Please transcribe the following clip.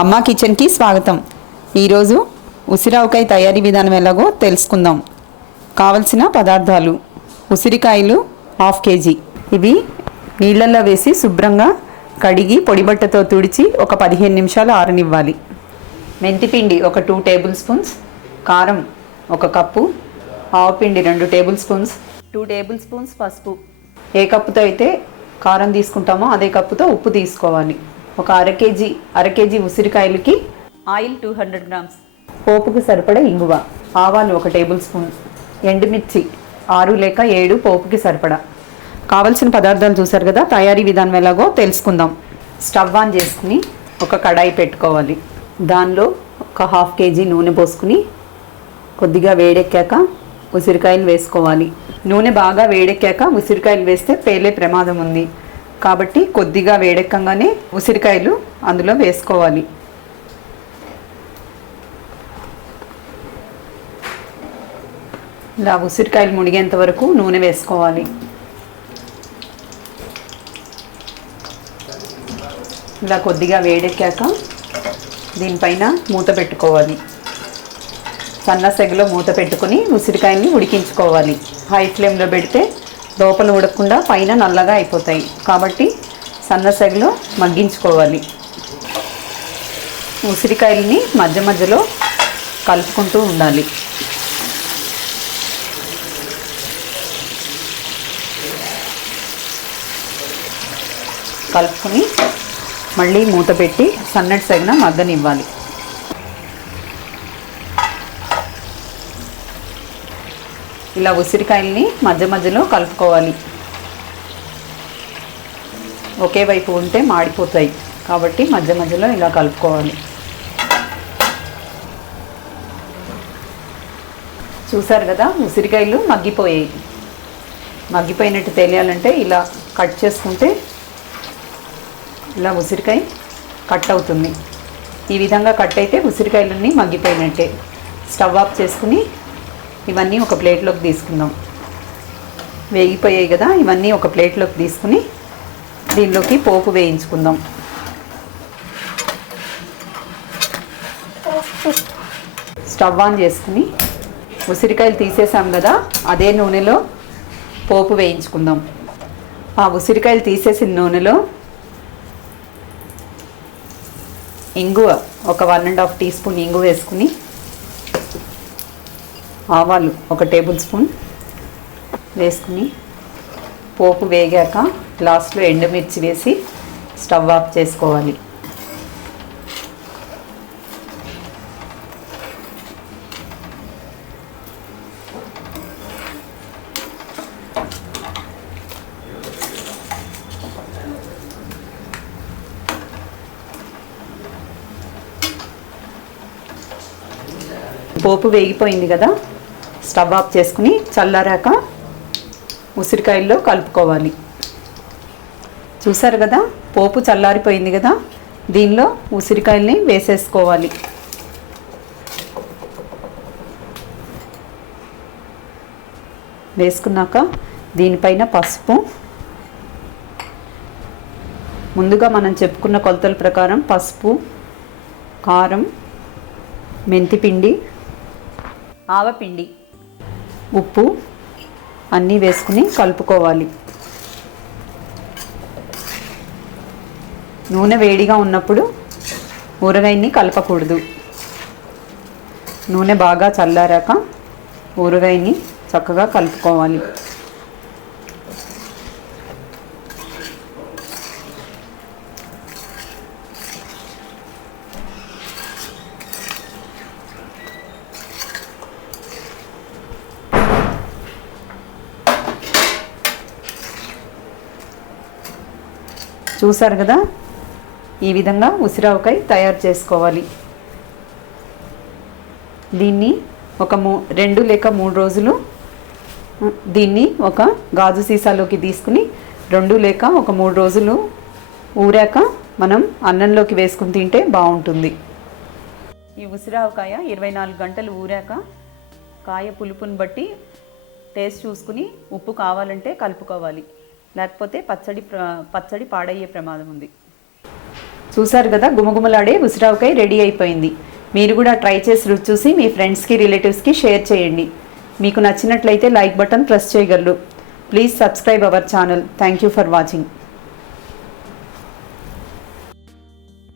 అమ్మ కిచెన్కి స్వాగతం. ఈరోజు ఉసిరావకాయ తయారీ విధానం ఎలాగో తెలుసుకుందాం. కావలసిన పదార్థాలు: ఉసిరికాయలు 1/2 kg. ఇవి నీళ్ళల్లో వేసి శుభ్రంగా కడిగి పొడిబట్టతో తుడిచి ఒక 15 నిమిషాలు ఆరనివ్వాలి. మెంతిపిండి ఒక 2 టేబుల్ స్పూన్స్, కారం 1 కప్పు, ఆవపిండి 2 టేబుల్ స్పూన్స్, 2 టేబుల్ స్పూన్స్ పసుపు. ఏ కప్పుతో అయితే కారం తీసుకుంటామో అదే కప్పుతో ఉప్పు తీసుకోవాలి. ఒక అర కేజీ ఉసిరికాయలకి ఆయిల్ 200 గ్రామ్స్, పోపుకి సరిపడే ఇంగువ, ఆవాలు 1 టేబుల్ స్పూన్, ఎండుమిర్చి 6 లేక 7 పోపుకి సరిపడా. కావలసిన పదార్థాలు చూసారు కదా. తయారీ విధానం ఎలాగో తెలుసుకుందాం. స్టవ్ ఆన్ చేసుకుని ఒక కడాయి పెట్టుకోవాలి. దానిలో ఒక 1/2 kg నూనె పోసుకుని కొద్దిగా వేడెక్కాక ఉసిరికాయలు వేసుకోవాలి. నూనె బాగా వేడెక్కాక ఉసిరికాయలు వేస్తే పేలే ప్రమాదం ఉంది కాబట్టి కొద్దిగా వేడెక్కగానే ఉసిరికాయలు అందులో వేసుకోవాలి. ఇలా ఉసిరికాయలు మునిగేంత వరకు నూనె వేసుకోవాలి. ఇలా కొద్దిగా వేడెక్కాక దీనిపైన మూత పెట్టుకోవాలి. సన్న సెగలో మూత పెట్టుకుని ఉసిరికాయల్ని ఉడికించుకోవాలి. హై ఫ్లేమ్లో పెడితే లోపల ఉడకకుండా పైన నల్లగా అయిపోతాయి కాబట్టి సన్న సెగలో మగ్గించుకోవాలి. ఉసిరికాయలని మధ్య మధ్యలో కలుపుకుంటూ ఉండాలి. కలుపుకొని మళ్ళీ మూత పెట్టి సన్నటి సెగన మగ్గనివ్వాలి. ఇలా ఉసిరికాయల్ని మధ్య మధ్యలో కలుపుకోవాలి. ఒకే వైపు ఉంటే మాడిపోతాయి కాబట్టి మధ్య మధ్యలో ఇలా కలుపుకోవాలి. చూసారు కదా, ఉసిరికాయలు మగ్గిపోయాయి. మగ్గిపోయినట్టు తెలియాలంటే ఇలా కట్ చేసుకుంటే ఇలా ఉసిరికాయ కట్ అవుతుంది. ఈ విధంగా కట్ అయితే ఉసిరికాయలన్నీ మగ్గిపోయినట్టే. స్టవ్ ఆఫ్ చేసుకుని ఇవన్నీ ఒక ప్లేట్లోకి తీసుకుందాం. వేగిపోయాయి కదా, ఇవన్నీ ఒక ప్లేట్లోకి తీసుకుని దీనిలోకి పోపు వేయించుకుందాం. స్టవ్ ఆన్ చేసుకుని ఉసిరికాయలు తీసేసాం కదా, అదే నూనెలో పోపు వేయించుకుందాం. ఆ ఉసిరికాయలు తీసేసిన నూనెలో ఇంగువ ఒక 1.5 టీ స్పూన్ ఇంగువ వేసుకుని, ఆవాలు 1 టేబుల్ స్పూన్ వేసుకుని పోపు వేగాక లాస్ట్లో ఎండుమిర్చి వేసి స్టవ్ ఆఫ్ చేసుకోవాలి. పోపు వేగిపోయింది కదా, స్టవ్ ఆఫ్ చేసుకుని చల్లారాక ఉసిరికాయల్లో కలుపుకోవాలి. చూసారు కదా, పోపు చల్లారిపోయింది కదా, దీనిలో ఉసిరికాయల్ని వేసేసుకోవాలి. వేసుకున్నాక దీనిపైన పసుపు, ముందుగా మనం చెప్పుకున్న కొలతల ప్రకారం పసుపు, కారం, మెంతిపిండి, ఆవపిండి, ఉప్పు అన్నీ వేసుకుని కలుపుకోవాలి. నూనె వేడిగా ఉన్నప్పుడు ఊరగాయని కలపకూడదు. నూనె బాగా చల్లారాక ఊరగాయని చక్కగా కలుపుకోవాలి. చూసారు కదా, ఈ విధంగా ఉసిరావకాయ తయారు చేసుకోవాలి. దీన్ని ఒక 2 లేక 3 రోజులు దీన్ని ఒక గాజు సీసాలోకి తీసుకుని 2 లేక ఒక 3 రోజులు ఊరాక మనం అన్నంలోకి వేసుకుని తింటే బాగుంటుంది. ఈ ఉసిరావకాయ 24 గంటలు ఊరాక కాయ పులుపుని బట్టి టేస్ట్ చూసుకుని ఉప్పు కావాలంటే కలుపుకోవాలి. లేకపోతే పచ్చడి పాడయ్యే ప్రమాదం ఉంది. చూసారు కదా, గుమగుమలాడే ఉసిరావకాయ రెడీ అయిపోయింది. మీరు కూడా ట్రై చేసి రుచి చూసి మీ ఫ్రెండ్స్కి రిలేటివ్స్కి షేర్ చేయండి. మీకు నచ్చినట్లయితే లైక్ బటన్ ప్రెస్ చేయగలరు. Please subscribe our channel. Thank you for watching.